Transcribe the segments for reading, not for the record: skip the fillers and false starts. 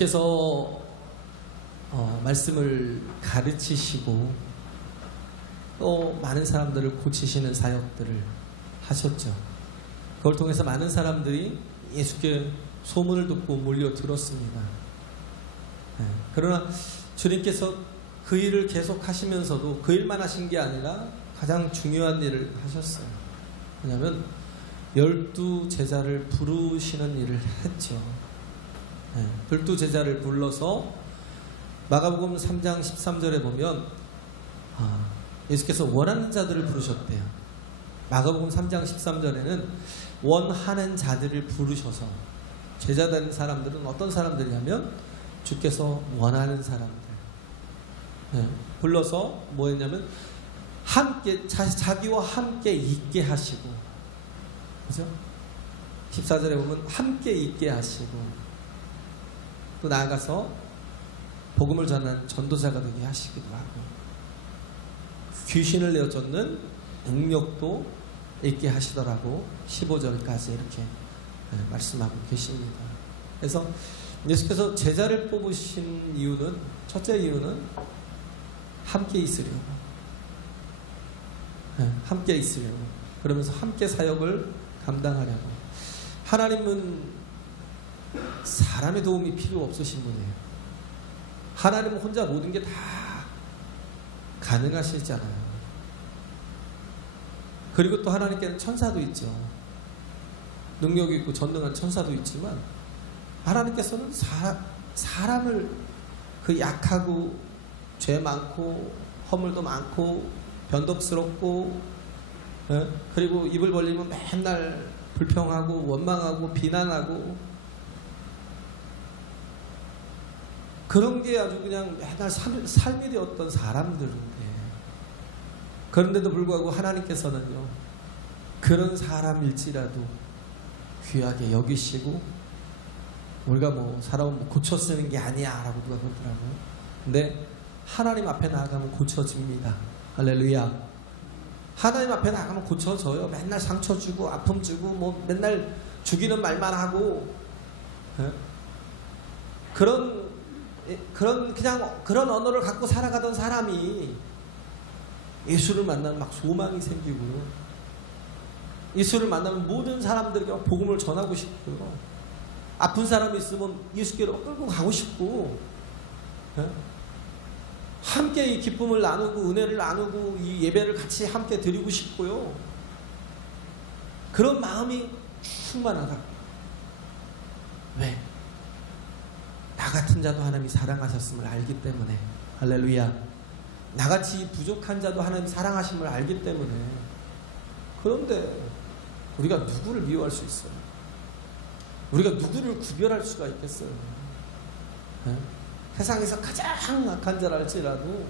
예수께서 말씀을 가르치시고 또 많은 사람들을 고치시는 사역들을 하셨죠. 그걸 통해서 많은 사람들이 예수께 소문을 듣고 몰려들었습니다. 그러나 주님께서 그 일을 계속 하시면서도 그 일만 하신 게 아니라 가장 중요한 일을 하셨어요. 왜냐하면 12제자를 부르시는 일을 했죠. 12제자를 불러서 마가복음 3장 13절에 보면 예수께서 원하는 자들을 부르셨대요. 마가복음 3장 13절에는 원하는 자들을 부르셔서 제자된 사람들은 어떤 사람들이냐면 주께서 원하는 사람들 불러서 뭐 했냐면 함께 자기와 함께 있게 하시고, 그죠? 14절에 보면 함께 있게 하시고, 또 나아가서 복음을 전하는 전도자가 되게 하시기도 하고, 귀신을 내어쫓는 능력도 있게 하시더라고 15절까지 이렇게 말씀하고 계십니다. 그래서 예수께서 제자를 뽑으신 이유는, 첫째 이유는 함께 있으려고, 함께 있으려고, 그러면서 함께 사역을 감당하려고. 하나님은 사람의 도움이 필요 없으신 분이에요. 하나님은 혼자 모든 게 다 가능하시잖아요. 그리고 또 하나님께는 천사도 있죠. 능력이 있고 전능한 천사도 있지만 하나님께서는 사람을 그 약하고 죄 많고 허물도 많고 변덕스럽고 그리고 입을 벌리면 맨날 불평하고 원망하고 비난하고 그런 게 아주 그냥 맨날 삶이 되었던 사람들인데, 그런데도 불구하고 하나님께서는요 그런 사람일지라도 귀하게 여기시고, 우리가 뭐 사람은 고쳐 쓰는 게 아니야 라고 누가 그러더라고요. 근데 하나님 앞에 나아가면 고쳐집니다. 할렐루야. 하나님 앞에 나가면 고쳐져요. 맨날 상처 주고 아픔 주고 뭐 맨날 죽이는 말만 하고 그런 언어를 갖고 살아가던 사람이 예수를 만나면 막 소망이 생기고요. 예수를 만나면 모든 사람들에게 복음을 전하고 싶고요. 아픈 사람이 있으면 예수께로 끌고 가고 싶고, 함께 이 기쁨을 나누고 은혜를 나누고 이 예배를 같이 함께 드리고 싶고요. 그런 마음이 충만하다. 왜? 나 같은 자도 하나님이 사랑하셨음을 알기 때문에. 할렐루야. 나같이 부족한 자도 하나님 사랑하심을 알기 때문에. 그런데 우리가 누구를 미워할 수 있어요? 우리가 누구를 구별할 수가 있겠어요? 세상에서 가장 악한 자라 할지라도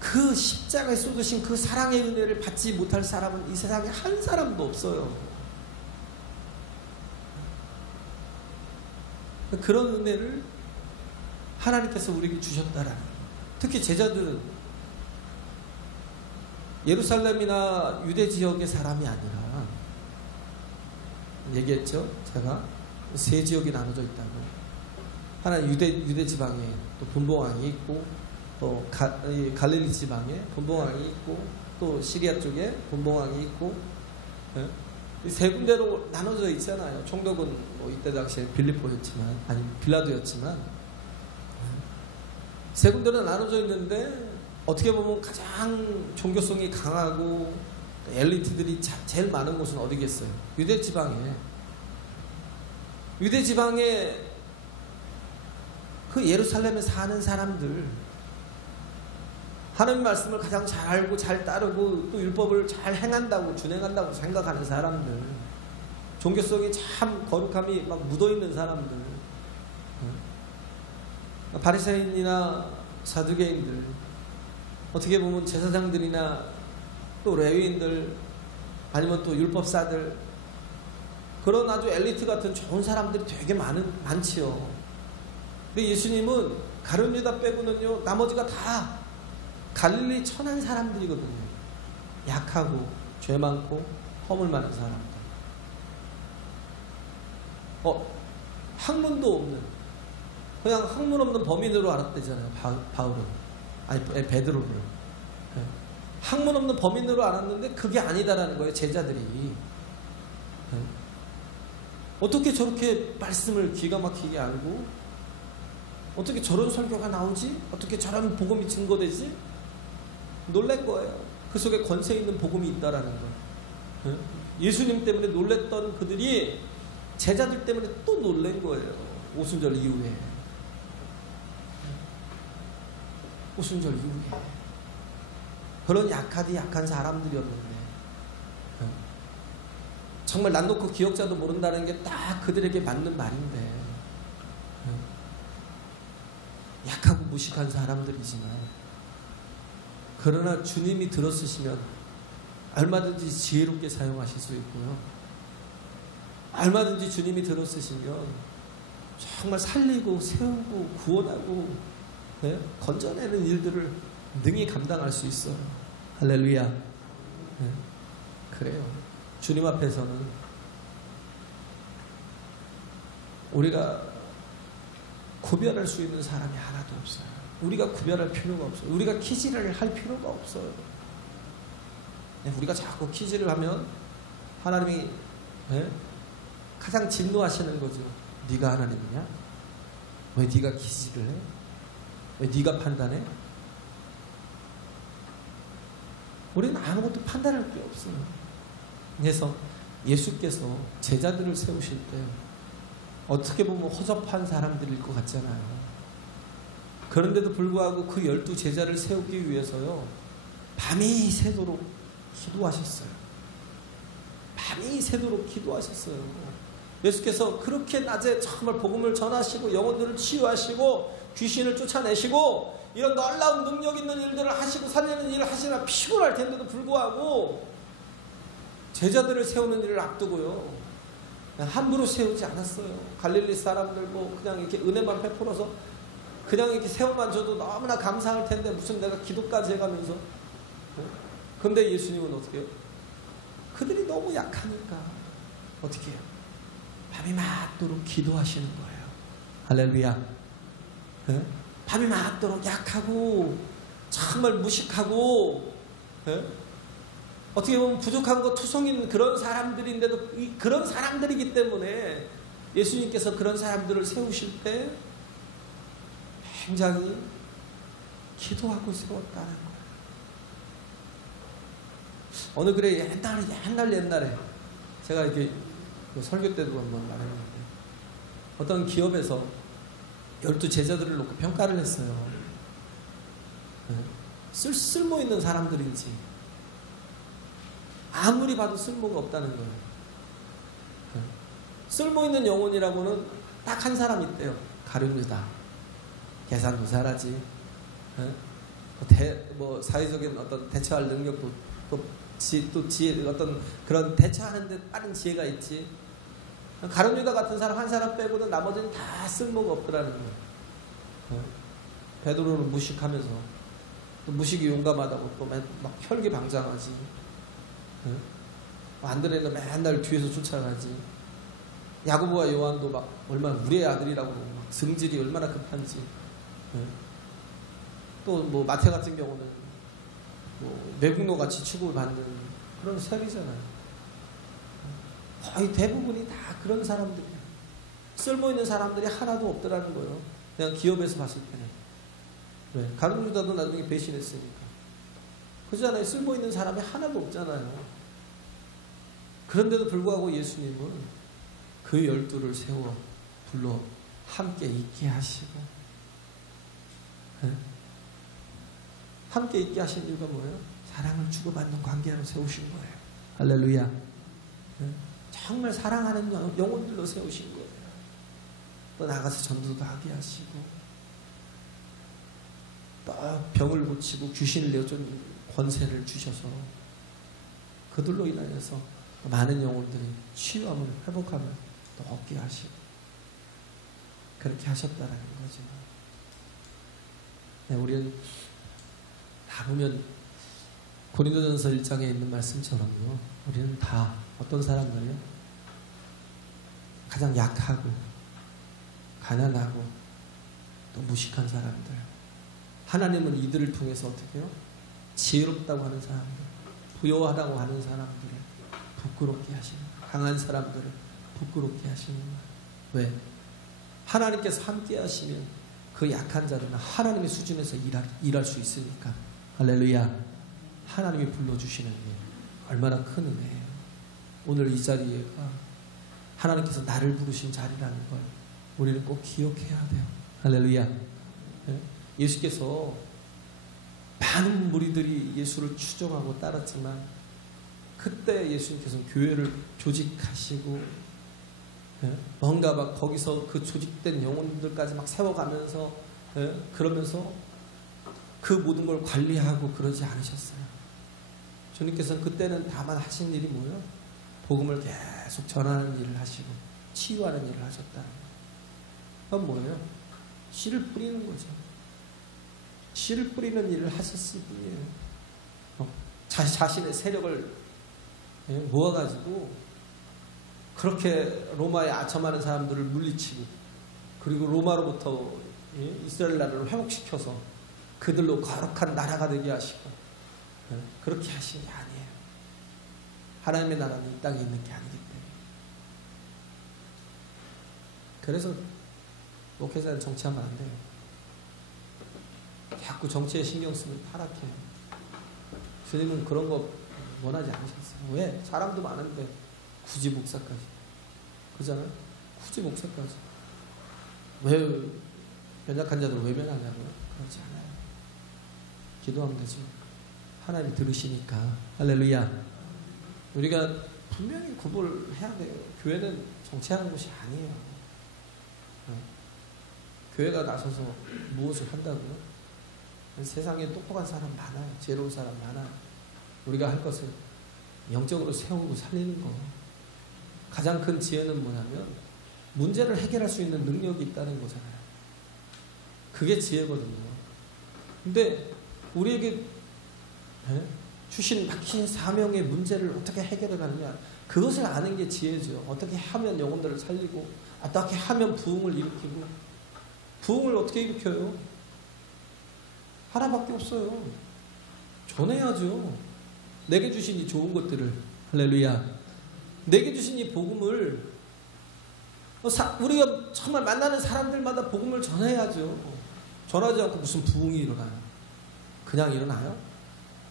그 십자가에 쏟으신 그 사랑의 은혜를 받지 못할 사람은 이 세상에 한 사람도 없어요. 그런 은혜를 하나님께서 우리에게 주셨다라는, 특히 제자들은 예루살렘이나 유대 지역의 사람이 아니라, 얘기했죠 제가, 세 지역이 나눠져 있다고. 하나 유대 지방에 또 분봉왕이 있고, 또 갈릴리 지방에 분봉왕이 있고, 또 시리아 쪽에 분봉왕이 있고, 이 세 군데로 나눠져 있잖아요. 총독은 뭐 이때 당시에 빌립보였지만, 아니 빌라도였지만, 세 군데로 나눠져 있는데 어떻게 보면 가장 종교성이 강하고 엘리트들이 제일 많은 곳은 어디겠어요? 유대 지방에. 유대 지방에 그 예루살렘에 사는 사람들, 하나님 말씀을 가장 잘 알고 잘 따르고 또 율법을 잘 행한다고 준행한다고 생각하는 사람들, 종교성이 참 거룩함이 막 묻어있는 사람들, 바리새인이나 사두개인들, 어떻게 보면 제사장들이나 또 레위인들, 아니면 또 율법사들, 그런 아주 엘리트 같은 좋은 사람들이 되게 많지요. 근데 예수님은 가룟 유다 빼고는요 나머지가 다 갈릴리 천한 사람들이거든요. 약하고 죄 많고 허물 많은 사람들, 학문도 없는 그냥 학문 없는 범인으로 알았대잖아요. 바울은. 아니, 베드로를. 학문 없는 범인으로 알았는데 그게 아니다라는 거예요. 제자들이. 어떻게 저렇게 말씀을 기가 막히게 알고 어떻게 저런 설교가 나오지? 어떻게 저런 복음이 증거되지? 놀란 거예요. 그 속에 권세 있는 복음이 있다라는 거. 예수님 때문에 놀랬던 그들이 제자들 때문에 또 놀란 거예요. 오순절 이후에. 오순절 이후에. 그런 약한 사람들이었는데 정말 난 놓고 기억자도 모른다는 게 딱 그들에게 맞는 말인데 약하고 무식한 사람들이지만 그러나 주님이 들어쓰시면 얼마든지 지혜롭게 사용하실 수 있고요. 얼마든지 주님이 들어쓰시면 정말 살리고 세우고 구원하고 건져내는 일들을 능히 감당할 수 있어요. 할렐루야. 그래요. 주님 앞에서는 우리가 구별할 수 있는 사람이 하나도 없어요. 우리가 구별할 필요가 없어요. 우리가 키질을 할 필요가 없어요. 우리가 자꾸 키질을 하면 하나님이 가장 진노하시는 거죠. 네가 하나님이냐? 왜 네가 키질을 해? 왜 네가 판단해? 우리는 아무것도 판단할 게 없어요. 그래서 예수께서 제자들을 세우실 때 어떻게 보면 허접한 사람들일 것 같잖아요. 그런데도 불구하고 그 12제자를 세우기 위해서요. 밤이 새도록 기도하셨어요. 밤이 새도록 기도하셨어요. 예수께서 그렇게 낮에 정말 복음을 전하시고 영혼들을 치유하시고 귀신을 쫓아내시고 이런 놀라운 능력 있는 일들을 하시고 살리는 일을 하시나 피곤할 텐데도 불구하고 제자들을 세우는 일을 앞두고요. 그냥 함부로 세우지 않았어요. 갈릴리 사람들 뭐 그냥 이렇게 은혜만 베풀어서 그냥 이렇게 세워만 줘도 너무나 감사할 텐데 무슨 내가 기도까지 해가면서. 근데 예수님은 어떻게 해요? 그들이 너무 약하니까 어떻게 해요? 밤이 맞도록 기도하시는 거예요. 할렐루야. 밤이 맞도록 약하고 정말 무식하고 어떻게 보면 부족한 거 투성인 그런 사람들인데도 그런 사람들이기 때문에 예수님께서 그런 사람들을 세우실 때 굉장히 기도하고 세웠다는 거예요. 어느 그래 옛날에 제가 이렇게 설교 때도 한번 말했는데 어떤 기업에서 12제자들을 놓고 평가를 했어요. 쓸모 있는 사람들인지 아무리 봐도 쓸모가 없다는 거예요. 쓸모 있는 영혼이라고는 딱 한 사람 있대요. 가룟유다. 계산도 잘하지. 사회적인 어떤 대처할 능력도 또 지혜, 어떤 그런 대처하는데 빠른 지혜가 있지. 가룟유다 같은 사람 한 사람 빼고는 나머지는 다 쓸모가 없더라는 거예요. 베드로는 무식하면서 또 무식이 용감하다고 또 막 혈기방장하지. 안드레는 맨날 뒤에서 쫓아가지. 야고보와 요한도 막 얼마나 우리의 아들이라고 막 성질이 얼마나 급한지. 또 뭐 마태 같은 경우는 뭐 매국노 같이 취급을 받는 그런 셈이잖아요. 거의 대부분이 다 그런 사람들이에요. 쓸모 있는 사람들이 하나도 없더라는 거예요. 그냥 기업에서 봤을 때는. 왜? 가룟유다도 나중에 배신했으니까. 그렇잖아요. 쓸모 있는 사람이 하나도 없잖아요. 그런데도 불구하고 예수님은 그 12를 세워 불러 함께 있게 하시고 함께 있게 하신 이유가 뭐예요? 사랑을 주고받는 관계로 세우신 거예요. 할렐루야. 정말 사랑하는 영혼들로 세우신 거예요. 또 나가서 전도도 하게 하시고 또 병을 고치고 귀신을 내어준 권세를 주셔서 그들로 인하여서 많은 영혼들이 치유함을 회복함을 또 얻게 하시고 그렇게 하셨다라는 거죠. 네, 우리는 다 보면 고린도전서 1장에 있는 말씀처럼요. 우리는 다 어떤 사람들이요? 가장 약하고 가난하고 또 무식한 사람들. 하나님은 이들을 통해서 어떻게 해요? 지혜롭다고 하는 사람들, 부요하다고 하는 사람들을 부끄럽게 하시는, 강한 사람들을 부끄럽게 하시는 거예요. 왜? 하나님께서 함께 하시면 그 약한 자들은 하나님의 수준에서 일할 수 있으니까. 할렐루야. 하나님이 불러주시는 게 얼마나 큰 은혜예요. 오늘 이 자리가 하나님께서 나를 부르신 자리라는 걸 우리는 꼭 기억해야 돼요. 할렐루야. 예수께서 많은 무리들이 예수를 추종하고 따랐지만 그때 예수님께서는 교회를 조직하시고 뭔가 막 거기서 그 조직된 영혼들까지 막 세워가면서 그러면서 그 모든 걸 관리하고 그러지 않으셨어요. 주님께서는 그때는 다만 하신 일이 뭐예요? 복음을 계속 전하는 일을 하시고 치유하는 일을 하셨다는 거예요. 그건 뭐예요? 씨를 뿌리는 거죠. 씨를 뿌리는 일을 하셨을 뿐이에요. 자신의 세력을 모아가지고 그렇게 로마에 아첨하는 사람들을 물리치고 그리고 로마로부터 이스라엘 나라를 회복시켜서 그들로 거룩한 나라가 되게 하시고 그렇게 하신 게 아니에요. 하나님의 나라는 이 땅에 있는 게 아니기 때문에. 그래서 목회자는 정치하면 안 돼요. 자꾸 정치에 신경 쓰면 타락해요. 주님은 그런 거 원하지 않으셨어요. 왜? 사람도 많은데 굳이 목사까지. 그잖아요? 굳이 목사까지. 왜 연약한 자들 외면하냐고요? 그렇지 않아요. 기도하면 되죠. 하나님이 들으시니까. 할렐루야. 우리가 분명히 구분을 해야 돼요. 교회는 정치하는 곳이 아니에요. 교회가 나서서 무엇을 한다고요? 세상에 똑똑한 사람 많아요. 지혜로운 사람 많아요. 우리가 할 것은 영적으로 세우고 살리는 거. 가장 큰 지혜는 뭐냐면 문제를 해결할 수 있는 능력이 있다는 거잖아요. 그게 지혜거든요. 근데 우리에게 주신 막힌 사명의 문제를 어떻게 해결해 가느냐, 그것을 아는 게 지혜죠. 어떻게 하면 영혼들을 살리고 어떻게 하면 부흥을 일으키고. 부흥을 어떻게 일으켜요? 하나밖에 없어요. 전해야죠. 내게 주신 이 좋은 것들을. 할렐루야. 내게 주신 이 복음을 우리가 정말 만나는 사람들마다 복음을 전해야죠. 전하지 않고 무슨 부흥이 일어나요? 그냥 일어나요?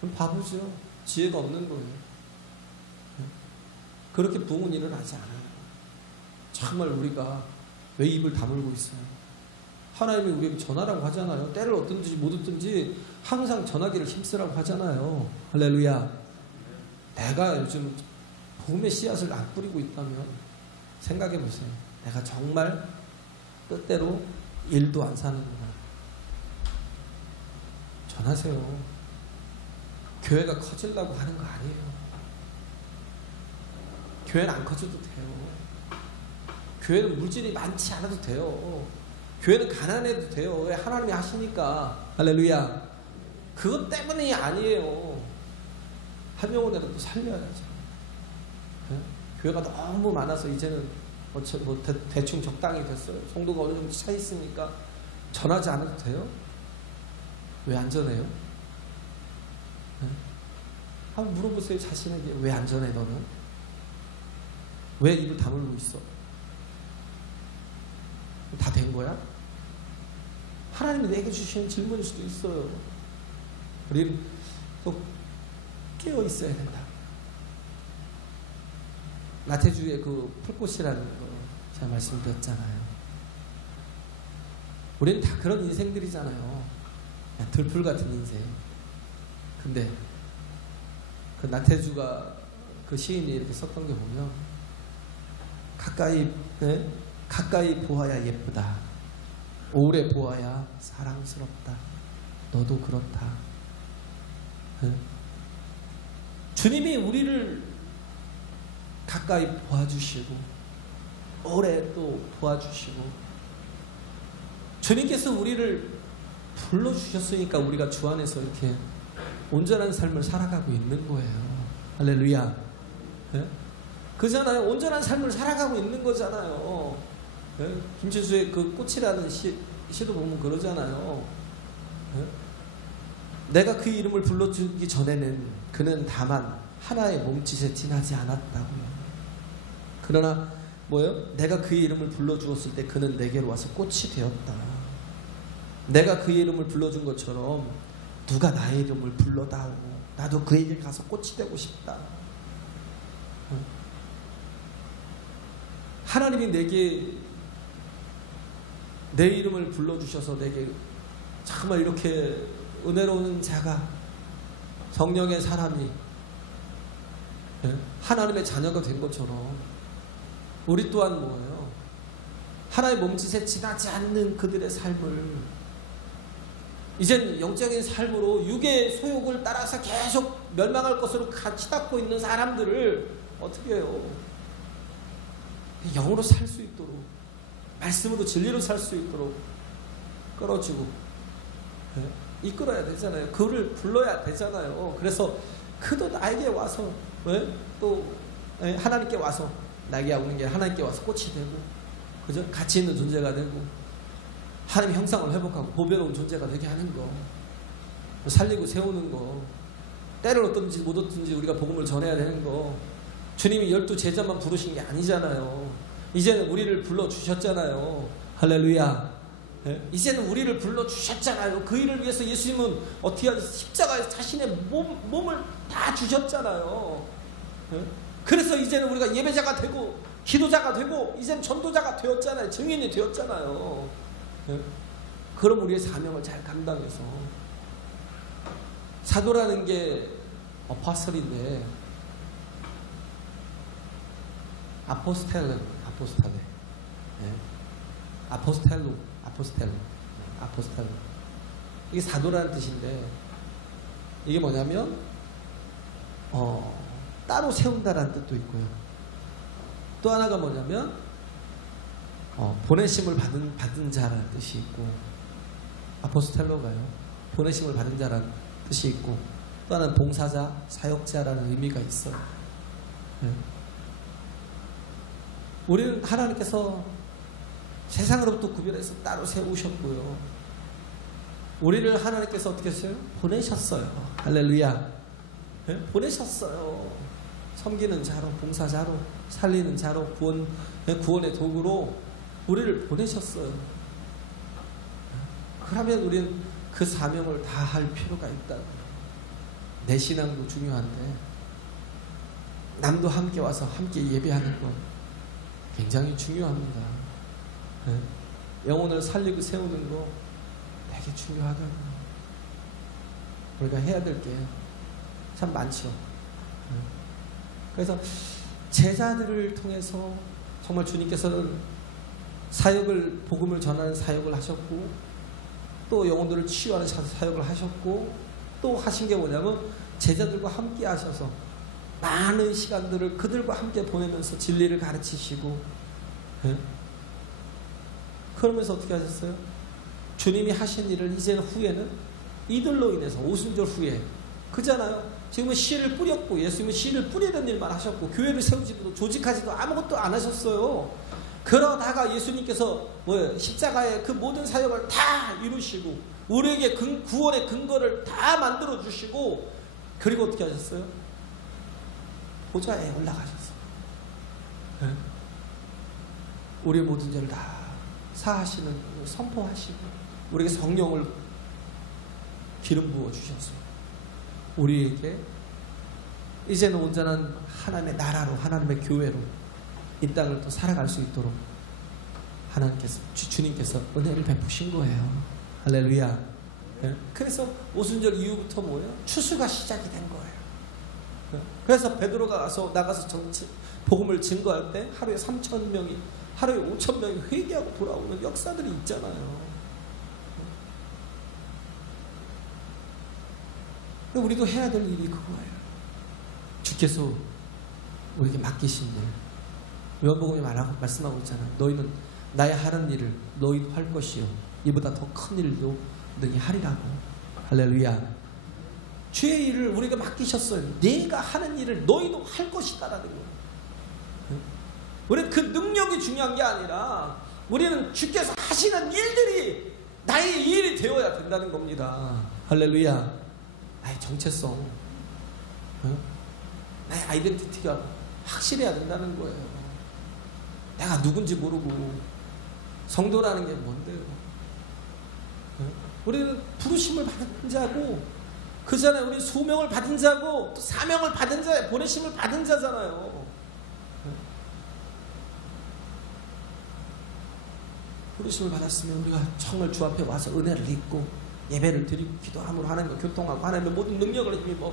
그럼 바보죠. 지혜가 없는 거예요. 그렇게 부흥은 일어나지 않아요. 정말 우리가 왜 입을 다물고 있어요? 하나님이 우리에게 전하라고 하잖아요. 때를 얻든지 못 얻든지 항상 전하기를 힘쓰라고 하잖아요. 할렐루야. 내가 요즘 복음의 씨앗을 안 뿌리고 있다면 생각해 보세요. 내가 정말 뜻대로 일도 안 사는구나. 전하세요. 교회가 커지려고 하는 거 아니에요. 교회는 안 커져도 돼요. 교회는 물질이 많지 않아도 돼요. 교회는 가난해도 돼요. 왜? 하나님이 하시니까. 할렐루야. 그것 때문이 아니에요. 한 영혼이라도 살려야죠. 네? 교회가 너무 많아서 이제는 대충 적당히 됐어요. 성도가 어느 정도 차 있으니까 전하지 않아도 돼요? 왜 안 전해요? 네? 한번 물어보세요. 자신에게. 왜 안 전해 너는? 왜 입을 다물고 있어? 다 된 거야? 하나님이 내게 주시는 질문일 수도 있어요. 우리는 또 깨어 있어야 된다. 나태주의 그 풀꽃이라는 거 제가 말씀드렸잖아요. 우리는 다 그런 인생들이잖아요. 들풀 같은 인생. 근데 그 나태주가 그 시인이 이렇게 썼던 게 보면 가까이 보아야 예쁘다. 오래 보아야 사랑스럽다. 너도 그렇다. 주님이 우리를 가까이 보아주시고 오래 또 보아주시고 주님께서 우리를 불러주셨으니까 우리가 주 안에서 이렇게 온전한 삶을 살아가고 있는 거예요. 할렐루야. 그잖아요. 온전한 삶을 살아가고 있는 거잖아요. 김진수의 그 꽃이라는 시도 보면 그러잖아요. 내가 그 이름을 불러주기 전에는 그는 다만 하나의 몸짓에 지나지 않았다고요. 그러나 뭐예요? 내가 그 이름을 불러주었을 때 그는 내게로 와서 꽃이 되었다. 내가 그 이름을 불러준 것처럼 누가 나의 이름을 불러다오고 나도 그에게 가서 꽃이 되고 싶다. 하나님이 내게 내 이름을 불러주셔서 내게 정말 이렇게 은혜로운 자가, 성령의 사람이, 하나님의 자녀가 된 것처럼 우리 또한 뭐예요? 하나의 몸짓에 지나지 않는 그들의 삶을 이젠 영적인 삶으로 육의 소욕을 따라서 계속 멸망할 것으로 치닫고 있는 사람들을 어떻게 해요? 영으로 살 수 있도록, 말씀으로 진리로 살 수 있도록 끌어주고 이끌어야 되잖아요. 그를 불러야 되잖아요. 그래서 그도 나에게 와서 또 하나님께 와서 나에게 오는 게 하나님께 와서 꽃이 되고, 그죠? 가치 있는 존재가 되고 하나님의 형상을 회복하고 보배로운 존재가 되게 하는 거, 살리고 세우는 거, 때를 얻든지 못 얻든지 우리가 복음을 전해야 되는 거. 주님이 12 제자만 부르신 게 아니잖아요. 이제는 우리를 불러주셨잖아요. 할렐루야. 이제는 우리를 불러주셨잖아요. 그 일을 위해서 예수님은 어떻게 하죠? 십자가에서 자신의 몸을 다 주셨잖아요. 그래서 이제는 우리가 예배자가 되고 기도자가 되고 이제는 전도자가 되었잖아요. 증인이 되었잖아요. 그럼 우리의 사명을 잘 감당해서, 사도라는 게 어파설인데 아포스텔로 이게 사도라는 뜻인데, 이게 뭐냐면 따로 세운다라는 뜻도 있고요. 또 하나가 뭐냐면 보내심을 받은 자라는 뜻이 있고, 아포스텔로가요, 보내심을 받은 자라는 뜻이 있고, 또 하나는 봉사자, 사역자라는 의미가 있어요. 우리는 하나님께서 세상으로부터 구별해서 따로 세우셨고요. 우리를 하나님께서 어떻게 했어요? 보내셨어요. 할렐루야. 보내셨어요. 섬기는 자로, 봉사자로, 살리는 자로, 구원의 도구로 우리를 보내셨어요. 그러면 우리는 그 사명을 다할 필요가 있다. 내 신앙도 중요한데 남도 함께 와서 함께 예배하는 것 굉장히 중요합니다. 영혼을 살리고 세우는 거 되게 중요하다고. 우리가 해야 될 게 참 많죠. 그래서 제자들을 통해서 정말 주님께서는 사역을, 복음을 전하는 사역을 하셨고, 또 영혼들을 치유하는 사역을 하셨고, 또 하신 게 뭐냐면 제자들과 함께 하셔서 많은 시간들을 그들과 함께 보내면서 진리를 가르치시고, 그러면서 어떻게 하셨어요? 주님이 하신 일을 이제는 후에는 이들로 인해서, 오순절 후에 그잖아요. 지금은 씨를 뿌렸고, 예수님은 씨를 뿌리는 일만 하셨고, 교회를 세우지도 조직하지도 아무것도 안 하셨어요. 그러다가 예수님께서 뭐예요? 십자가의 그 모든 사역을 다 이루시고 우리에게 구원의 근거를 다 만들어 주시고, 그리고 어떻게 하셨어요? 보좌에 올라가셨어요. 우리의 모든 죄를 다 사하시는, 선포하시고 우리에게 성령을 기름 부어 주셨어요. 우리에게 이제는 온전한 하나님의 나라로, 하나님의 교회로 이 땅을 또 살아갈 수 있도록 하나님께서, 주님께서 은혜를 베푸신 거예요. 할렐루야. 그래서 오순절 이후부터 뭐예요? 추수가 시작이 된 거예요. 그래서 베드로가 나가서 복음을 증거할 때 하루에 3,000명이, 하루에 5,000명이 회개하고 돌아오는 역사들이 있잖아요. 우리도 해야 될 일이 그거예요. 주께서 우리에게 맡기신 일, 요한복음에 말씀하고 있잖아요. 너희는 나의 하는 일을 너희도 할 것이요 이보다 더 큰 일도 너희 하리라고. 할렐루야. 주의 일을 우리에게 맡기셨어요. 내가 하는 일을 너희도 할 것이다라는 거예요. 우리는 그 능력이 중요한 게 아니라 우리는 주께서 하시는 일들이 나의 일이 되어야 된다는 겁니다. 할렐루야. 나의 정체성, 나의 아이덴티티가 확실해야 된다는 거예요. 내가 누군지 모르고 성도라는 게 뭔데요? 우리는 부르심을 받은 자고, 그잖아요. 우리 소명을 받은 자고, 또 사명을 받은 자, 보내심을 받은 자잖아요. 부르심을 받았으면 우리가 정말 주 앞에 와서 은혜를 입고 예배를 드리고 기도함으로 하나님과 교통하고 하나님의 모든 능력을 힘입어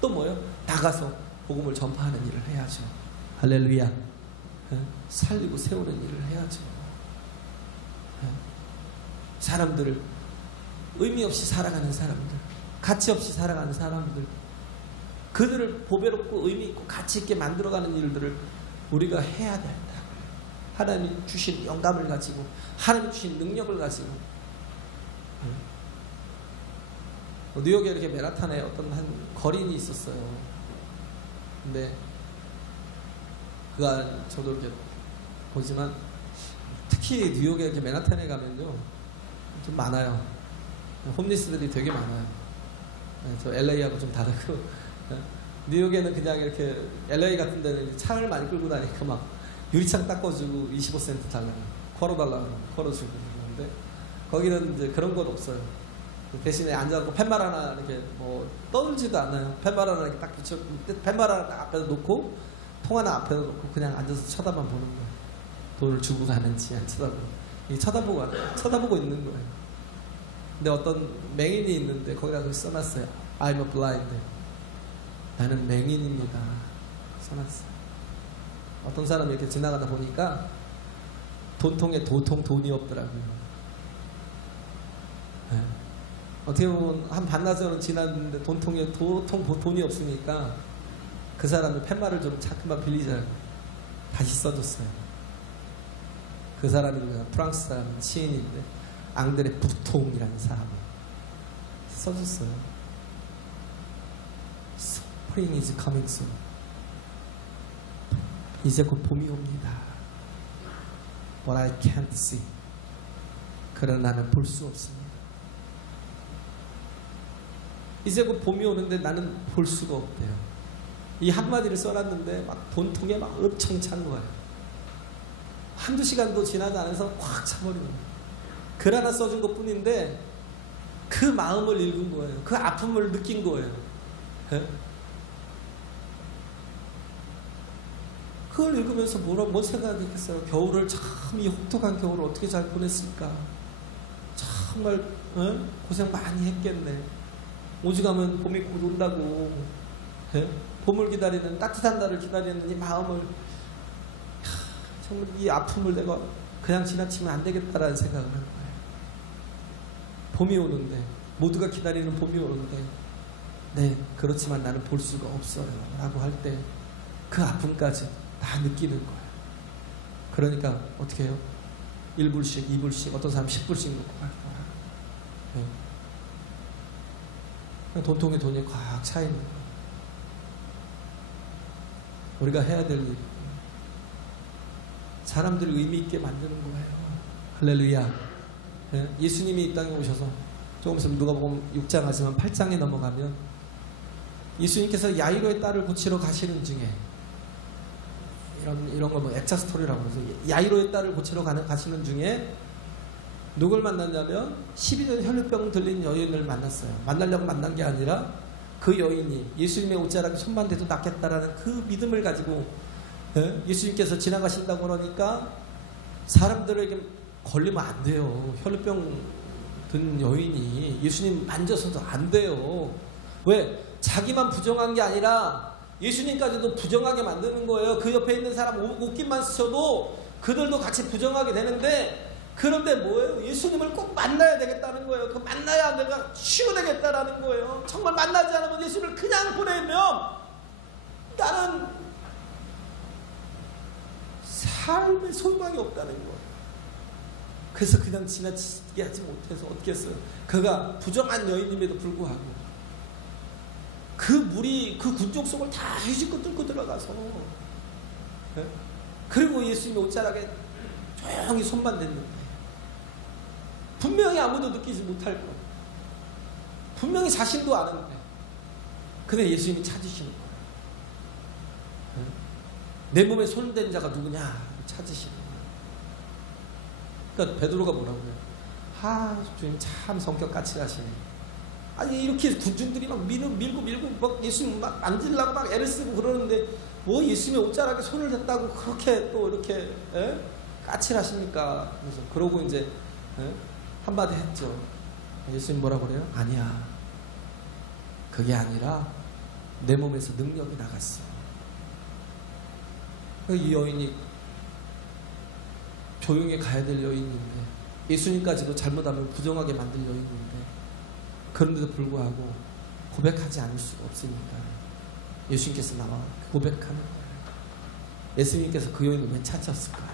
또 뭐예요? 나가서 복음을 전파하는 일을 해야죠. 할렐루야. 살리고 세우는 일을 해야죠. 사람들을 의미 없이 살아가는 사람들, 가치 없이 살아가는 사람들, 그들을 보배롭고 의미 있고 가치 있게 만들어가는 일들을 우리가 해야 된다. 하나님이 주신 영감을 가지고, 하나님이 주신 능력을 가지고. 뉴욕에 이렇게 맨하탄에 어떤 한 거린이 있었어요. 근데 그가 저도 이렇게 보지만 특히 뉴욕에 이렇게 맨하탄에 가면요 좀 많아요. 홈리스들이 되게 많아요. 저 LA하고 좀 다르고, 뉴욕에는 그냥 이렇게 LA 같은 데는 차를 많이 끌고 다니까 막 유리창 닦아주고 25센트 달라고, 걸어달라고, 걸어주고. 그런데 거기는 이제 그런 건 없어요. 대신에 앉아서 팻말 하나 이렇게 뭐 떠들지도 않아요. 팻말 하나 이렇게 딱 붙여, 팻말 하나 딱 앞에다 놓고, 통 하나 앞에다 놓고 그냥 앉아서 쳐다만 보는 거예요. 돈을 주고 가는지 안 쳐다보고, 쳐다보고 있는 거예요. 근데 어떤 맹인이 있는데 거기다 써놨어요. I'm a blind. 나는 맹인입니다. 써놨어요. 어떤 사람이 이렇게 지나가다 보니까 돈통에 도통 돈이 없더라고요. 네. 어떻게 보면 한 반나절은 지났는데 돈통에 도통 돈이 없으니까 그 사람이 팻말을 좀 자꾸만 빌리자고 다시 써줬어요. 그 사람이 프랑스 사람 시인인데 앙드레 부통이라는 사람이 써줬어요. Spring is coming soon. 이제 곧 봄이 옵니다. But I can't see. 그러나 나는 볼 수 없습니다. 이제 곧 봄이 오는데 나는 볼 수가 없대요. 이 한마디를 써놨는데 막 돈통에 막 엄청 찬 거예요. 한두 시간도 지나지 않아서 확 차버리는 거예요. 글 하나 써준 것 뿐인데 그 마음을 읽은 거예요. 그 아픔을 느낀 거예요. 네? 그걸 읽으면서 뭔 생각했겠어요? 겨울을 참, 이 혹독한 겨울을 어떻게 잘 보냈을까? 정말 고생 많이 했겠네. 오죽하면 봄이 곧 온다고. 봄을 기다리는, 따뜻한 날을 기다리는 이 마음을, 정말 이 아픔을 내가 그냥 지나치면 안 되겠다라는 생각을 한 거예요. 봄이 오는데, 모두가 기다리는 봄이 오는데, 네, 그렇지만 나는 볼 수가 없어요 라고 할 때 그 아픔까지 다 느끼는 거예요. 그러니까 어떻게 해요? 1불씩, 2불씩, 어떤 사람 10불씩 놓고 갈 거야. 네. 돈통에 돈이 꽉 차 있는 거예요. 우리가 해야 될 일, 사람들을 의미 있게 만드는 거예요. 할렐루야. 네? 예수님이 이 땅에 오셔서 조금 있으면 누가복음 6장 하지만 8장에 넘어가면 예수님께서 야이로의 딸을 고치러 가시는 중에 이런 거 뭐 액자 스토리라고 그러죠. 야이로의 딸을 고치러 가시는 중에 누굴 만났냐면 12년 혈루병 들린 여인을 만났어요. 만나려고 만난 게 아니라 그 여인이 예수님의 옷자락에 손만 대도 낫겠다라는 그 믿음을 가지고 예수님께서 지나가신다고 그러니까 사람들에게 걸리면 안 돼요. 혈루병 든 여인이 예수님 만져서도 안 돼요. 왜? 자기만 부정한 게 아니라 예수님까지도 부정하게 만드는 거예요. 그 옆에 있는 사람 옷깃만 스쳐도 그들도 같이 부정하게 되는데, 그런데 뭐예요? 예수님을 꼭 만나야 되겠다는 거예요. 그 만나야 내가 치유되겠다라는 거예요. 정말 만나지 않으면 예수님을 그냥 보내면 나는 삶의 소망이 없다는 거예요. 그래서 그냥 지나치게 하지 못해서 어떻게 했어요? 그가 부정한 여인임에도 불구하고 그 물이 그 군족 속을 다 휘짓고 뚫고 들어가서, 그리고 예수님의 옷자락에 조용히 손만 댔는데 분명히 아무도 느끼지 못할 것. 분명히 자신도 아는데. 근데 예수님이 찾으시는 거예요. 내 몸에 손댄 자가 누구냐 찾으시는 거예요. 그러니까 베드로가 뭐라고 해요? 주님 참 성격 까칠하시네. 아니 이렇게 군중들이 막 밀고 막 예수님 막 만지려고 막 애를 쓰고 그러는데 뭐 예수님의 옷자락에 손을 댔다고 그렇게 또 이렇게 까칠하십니까? 그래서 그러고 이제 한마디 했죠. 예수님 뭐라고 그래요? 아니야. 그게 아니라 내 몸에서 능력이 나갔어. 이 여인이 조용히 가야 될 여인인데 예수님까지도 잘못하면 부정하게 만들 여인인데 그런데도 불구하고 고백하지 않을 수가 없으니까 예수님께서 나와 고백하는 거예요. 예수님께서 그 여인을 왜 찾았을까요?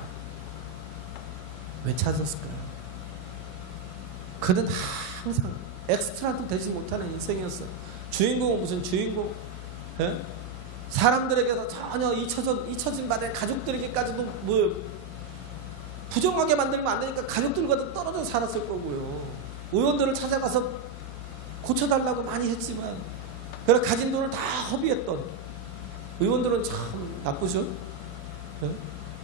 왜 찾았을까요? 그는 항상 엑스트라도 되지 못하는 인생이었어요. 주인공은 무슨 주인공? 예? 사람들에게서 전혀 잊혀진 바에 가족들에게까지도 뭐 부정하게 만들면 안 되니까 가족들과도 떨어져 살았을 거고요. 의원들을 찾아가서 고쳐달라고 많이 했지만 그래서 가진 돈을 다 허비했던 의원들은 참 나쁘죠. 예?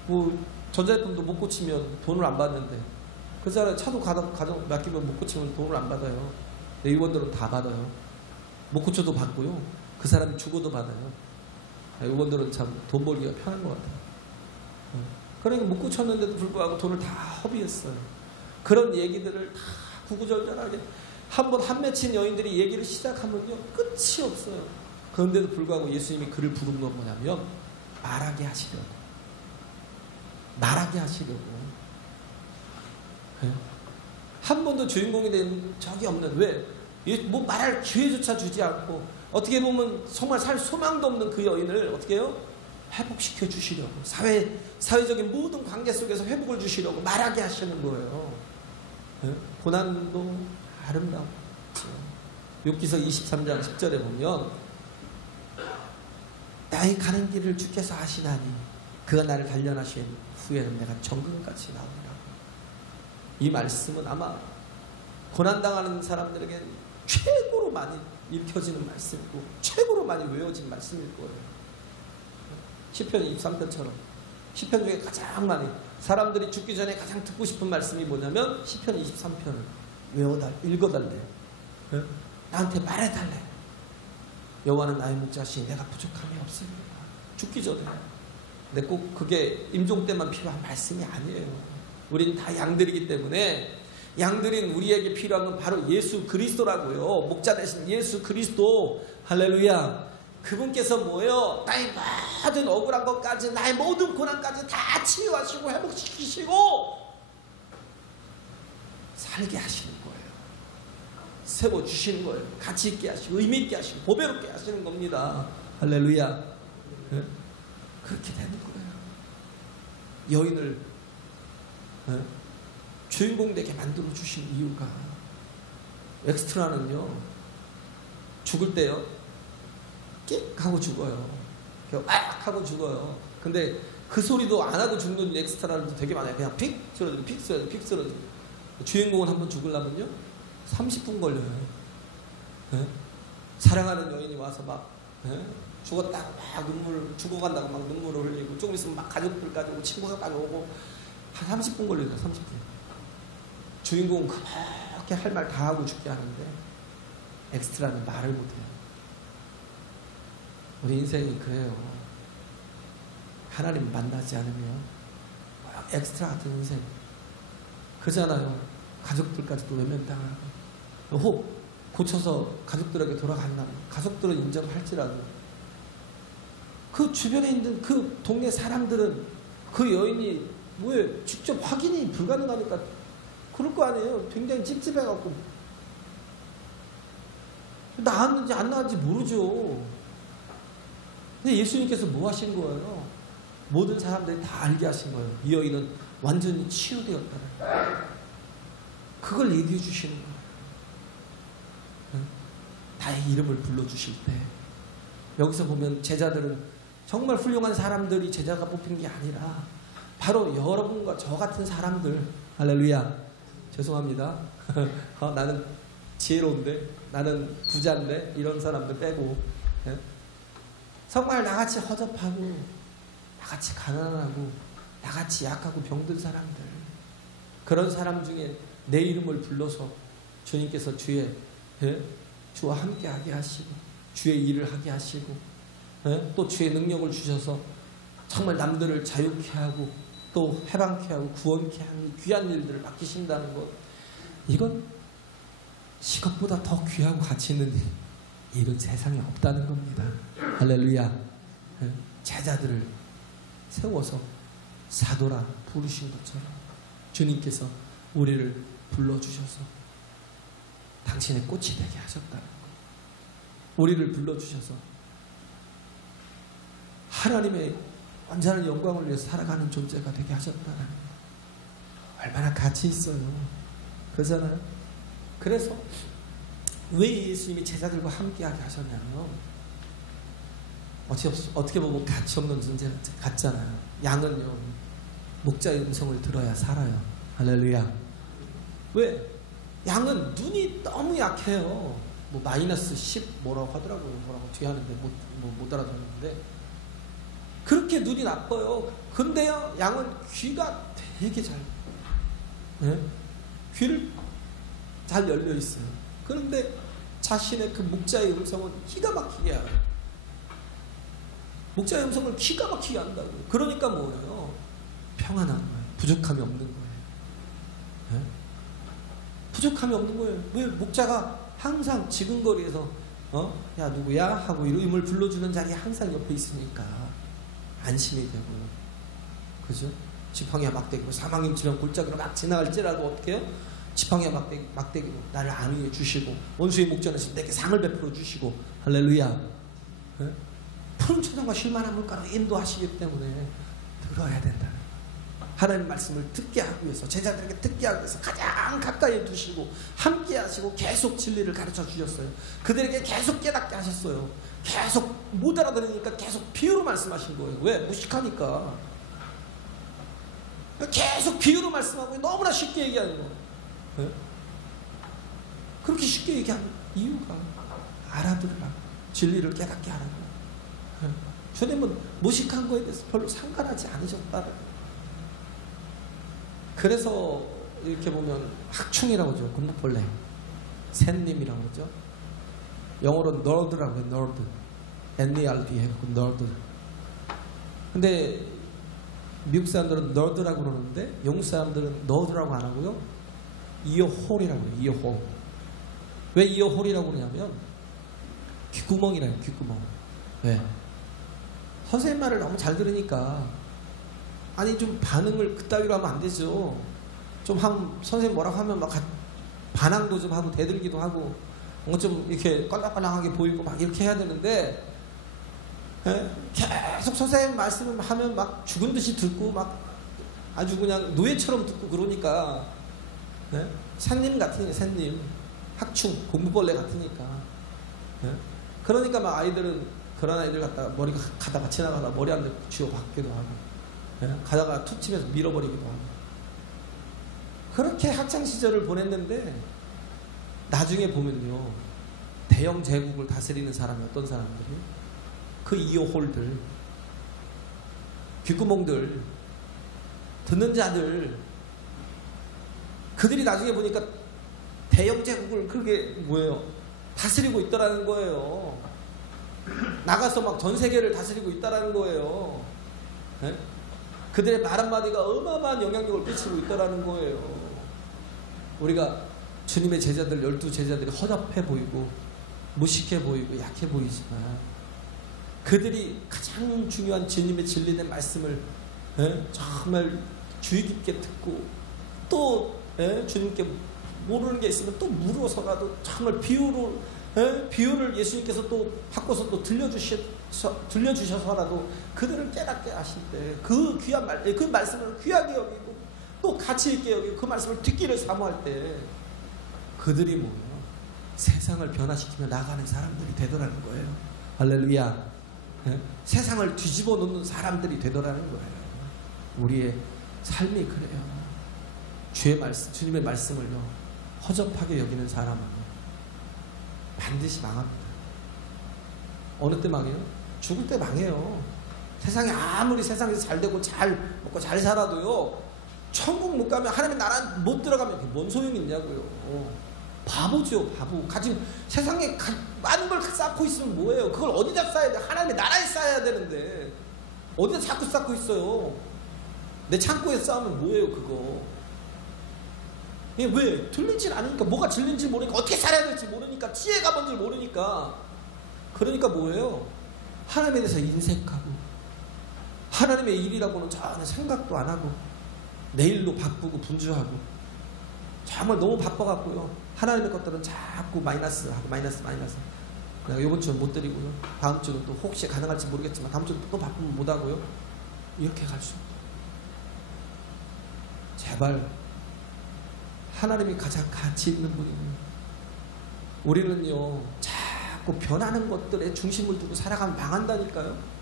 뭐 전자제품도 못 고치면 돈을 안 받는데 그 사람 차도 가정 맡기면 못 고치면 돈을 안 받아요. 의원들은 다 받아요. 못 고쳐도 받고요. 그 사람이 죽어도 받아요. 의원들은 참 돈 벌기가 편한 것 같아요. 그러니까 못 고쳤는데도 불구하고 돈을 다 허비했어요. 그런 얘기들을 다 구구절절하게 한 맺힌 여인들이 얘기를 시작하면요 끝이 없어요. 그런데도 불구하고 예수님이 그를 부른 건 뭐냐면 말하게 하시려고. 한 번도 주인공이 된 적이 없는, 왜? 뭐 말할 기회조차 주지 않고 어떻게 보면 정말 살 소망도 없는 그 여인을 어떻게 해요? 회복시켜 주시려고, 사회적인 모든 관계 속에서 회복을 주시려고 말하게 하시는 거예요. 고난도 아름다워. 욥기서 23장 10절에 보면 나의 가는 길을 주께서 아시나니 그가 나를 단련하신 후에는 내가 정금같이 나오리라. 이 말씀은 아마 고난당하는 사람들에게 최고로 많이 읽혀지는 말씀이고 최고로 많이 외워진 말씀일 거예요. 시편 23편처럼 시편 중에 가장 많이 사람들이 죽기 전에 가장 듣고 싶은 말씀이 뭐냐면 시편 23편을 읽어달래. 네? 나한테 말해달래. 여호와는 나의 목자시니 내가 부족함이 없습니다. 죽기 전에. 근데 꼭 그게 임종 때만 필요한 말씀이 아니에요. 우리는 다 양들이기 때문에 양들인 우리에게 필요한 건 바로 예수 그리스도라고요. 목자 대신 예수 그리스도. 할렐루야. 그분께서 뭐예요? 나의 모든 억울한 것까지, 나의 모든 고난까지 다 치유하시고 회복시키시고 살게 하시는 거예요. 세워주시는 거예요. 가치 있게 하시고 의미 있게 하시고 보배롭게 하시는 겁니다. 할렐루야. 네? 그렇게 되는 거예요. 여인을 주인공 되게 만들어 주신 이유가, 엑스트라는요 죽을 때요 끽 하고 죽어요. 악 하고 죽어요. 근데 그 소리도 안 하고 죽는 엑스트라들도 되게 많아요. 그냥 픽 쓰러지고 픽 쓰러지고 픽 쓰러지고. 주인공은 한번 죽으려면요 30분 걸려요. 네? 사랑하는 여인이 와서 막 죽었다고 막 죽어간다고 막 눈물을 흘리고, 조금 있으면 막 가족들까지 오고 친구들까지 오고 한 30분 걸려요. 30분. 주인공은 그렇게 할 말 다 하고 죽게 하는데 엑스트라는 말을 못해요. 우리 인생이 그래요. 하나님 만나지 않으면 엑스트라 같은 인생. 그잖아요. 가족들까지도 외면당하고, 혹 고쳐서 가족들에게 돌아간다면 가족들은 인정할지라도 그 주변에 있는 그 동네 사람들은 그 여인이 뭐에 직접 확인이 불가능하니까 그럴 거 아니에요. 굉장히 찝찝해갖고 나았는지 안 나았는지 모르죠. 근데 예수님께서 뭐 하신 거예요? 모든 사람들이 다 알게 하신 거예요. 이 여인은 완전히 치유되었다. 그걸 얘기해 주시는 거예요. 나의 이름을 불러주실 때, 여기서 보면 제자들은 정말 훌륭한 사람들이 제자가 뽑힌 게 아니라 바로 여러분과 저 같은 사람들, 할렐루야, 죄송합니다. 나는 지혜로운데, 나는 부자인데, 이런 사람들 빼고, 예? 정말 나같이 허접하고, 나같이 가난하고, 나같이 약하고 병든 사람들, 그런 사람 중에 내 이름을 불러서 주님께서 주와 함께 하게 하시고, 주의 일을 하게 하시고, 또 주의 능력을 주셔서 정말 남들을 자유케 하고 또 해방케 하고 구원케 하는 귀한 일들을 맡기신다는 것, 이건 시각보다 더 귀하고 가치 있는 일은 세상에 없다는 겁니다. 할렐루야. 제자들을 세워서 사도라 부르신 것처럼 주님께서 우리를 불러주셔서 당신의 꽃이 되게 하셨다는 것, 우리를 불러주셔서 하나님의 완전한 영광을 위해서 살아가는 존재가 되게 하셨다는 것, 얼마나 가치 있어요. 그러잖아요. 그래서 왜 예수님이 제자들과 함께하게 하셨냐면, 어떻게 보면 가치 없는 존재 같잖아요. 양은요, 목자의 음성을 들어야 살아요. 할렐루야. 왜? 양은 눈이 너무 약해요. 뭐 마이너스 10 뭐라고 하더라고요. 뭐라고 뒤에 하는데 못 알아듣는데, 그렇게 눈이 나빠요. 근데요, 양은 귀가 되게 잘, 귀를 잘 열려 있어요. 그런데 자신의 그 목자의 음성은 기가 막히게 알아요. 목자의 음성을 기가 막히게 한다고요. 그러니까 뭐예요? 평안한 거예요. 부족함이 없는 거예요. 부족함이 없는 거예요. 왜? 목자가 항상 지근거리에서 야 누구야? 하고 이름을 불러주는 자리에 항상 옆에 있으니까 안심이 되고요. 그죠? 지팡이와 막대기로 사망임 지면 골짜기로 막 지나갈지라도 어떻게 해요? 지팡이와 막대기로 나를 안위해 주시고 원수의 목전에서 내게 상을 베풀어 주시고, 할렐루야. 푸른 초장과 쉴만한 물가로 인도하시기 때문에 들어야 된다. 하나님 말씀을 듣게 하기 위해서, 제자들에게 듣게 하기 위해서 가장 가까이 두시고 함께 하시고 계속 진리를 가르쳐 주셨어요. 그들에게 계속 깨닫게 하셨어요. 계속 못 알아들으니까 계속 비유로 말씀하신 거예요. 왜? 무식하니까. 계속 비유로 말씀하고 너무나 쉽게 얘기하는 거예요. 그렇게 쉽게 얘기하는 이유가 알아들으라, 진리를 깨닫게 하라고. 주님은 무식한 거에 대해서 별로 상관하지 않으셨다는 거예요. 그래서 이렇게 보면 학충이라고 하죠. 군복벌레, 샌님이라고 그러죠. 영어로 nerd라고 해요. nerd, N-E-R-D 해갖고 nerd. 근데 미국 사람들은 nerd라고 그러는데 영국 사람들은 nerd라고 안 하고요, 이어홀이라고 해요. 이어홀. 왜 이어홀이라고 그러냐면 귓구멍이라요. 귓구멍. 왜? 선생님 말을 너무 잘 들으니까, 아니 좀 반응을 그따위로 하면 안 되죠. 좀 선생님 뭐라고 하면 막 반항도 좀 하고 대들기도 하고 뭔가 좀 이렇게 껄락껄락하게 보이고 막 이렇게 해야 되는데, 계속 선생님 말씀을 하면 막 죽은 듯이 듣고 막 아주 그냥 노예처럼 듣고 그러니까, 샌님 같으니까, 샌님, 학충, 공부벌레 같으니까. 그러니까 막 아이들은 그런 아이들 갖다가 머리가 가다가 지나가다 머리 한 대 쥐어 박기도 하고, 가다가 툭 치면서 밀어버리기도 하고, 그렇게 학창시절을 보냈는데 나중에 보면요, 대형 제국을 다스리는 사람이 어떤 사람들이, 그 이어홀들, 귓구멍들, 듣는 자들, 그들이 나중에 보니까 대형 제국을 그렇게 다스리고 있더라는 거예요. 나가서 막 전 세계를 다스리고 있다라는 거예요. 그들의 말 한마디가 어마어마한 영향력을 끼치고 있다라는 거예요. 우리가 주님의 제자들, 12제자들이 허접해 보이고 무식해 보이고 약해 보이지만, 그들이 가장 중요한 주님의 진리된 말씀을 정말 주의 깊게 듣고, 또 주님께 모르는 게 있으면 또 물어서라도 정말 비유를 예수님께서 또 바꿔서 또 들려주셔서라도 그들을 깨닫게 하실 때, 그 귀한 그 말씀을 귀하게 여기고 또 가치 있게 여기고 그 말씀을 듣기를 사모할 때, 그들이 뭐예요? 세상을 변화시키며 나가는 사람들이 되더라는 거예요. 할렐루야. 세상을 뒤집어 놓는 사람들이 되더라는 거예요. 우리의 삶이 그래요. 주의 말씀, 주님의 말씀을요 허접하게 여기는 사람은 반드시 망합니다. 어느 때 망해요? 죽을 때 망해요. 세상에 아무리 세상에서 잘 되고 잘 먹고 잘 살아도요 천국 못 가면, 하나님의 나라 못 들어가면 그게 뭔 소용이 있냐고요. 바보죠, 바보. 가진 세상에 많은 걸 쌓고 있으면 뭐예요? 그걸 어디다 쌓아야 돼? 하나님의 나라에 쌓아야 되는데 어디다 자꾸 쌓고 있어요? 내 창고에 쌓으면 뭐예요, 그거? 왜? 들리질 않으니까, 뭐가 들린지 모르니까, 어떻게 살아야 될지 모르니까, 지혜가 뭔지 모르니까. 그러니까 뭐예요? 하나님에 대해서 인색하고 하나님의 일이라고는 전혀 생각도 안 하고 내일로 바쁘고 분주하고 정말 너무 바빠갖고요 하나님의 것들은 자꾸 마이너스하고 마이너스. 그냥 이번 주는 못 드리고요, 다음 주는 또 혹시 가능할지 모르겠지만 다음 주는 또 바쁘면 못 하고요. 이렇게 갈 수 없다. 제발 하나님이 가장 가치 있는 분이에요. 우리는요 자꾸 변하는 것들에 중심을 두고 살아가면 망한다니까요.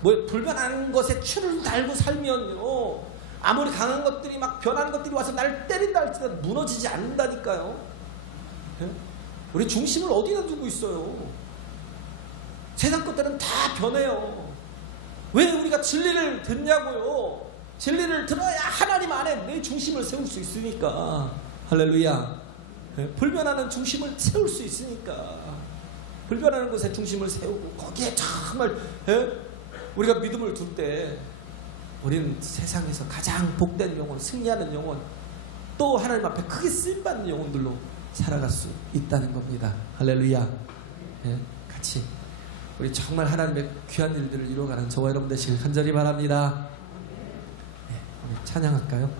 뭐 불변하는 것에 추를 달고 살면요 아무리 강한 것들이 막 변하는 것들이 와서 나를 때린다 할지라도 무너지지 않는다니까요. 네? 우리 중심을 어디다 두고 있어요? 세상 것들은 다 변해요. 왜 우리가 진리를 듣냐고요? 진리를 들어야 하나님 안에 내 중심을 세울 수 있으니까. 할렐루야. 네? 불변하는 중심을 세울 수 있으니까. 불변하는 것에 중심을 세우고 거기에 정말 우리가 믿음을 둘 때 우리는 세상에서 가장 복된 영혼, 승리하는 영혼, 또 하나님 앞에 크게 쓰임받는 영혼들로 살아갈 수 있다는 겁니다. 할렐루야. 네, 같이 우리 정말 하나님의 귀한 일들을 이루어가는 저와 여러분 되시길 간절히 바랍니다. 네, 우리 찬양할까요?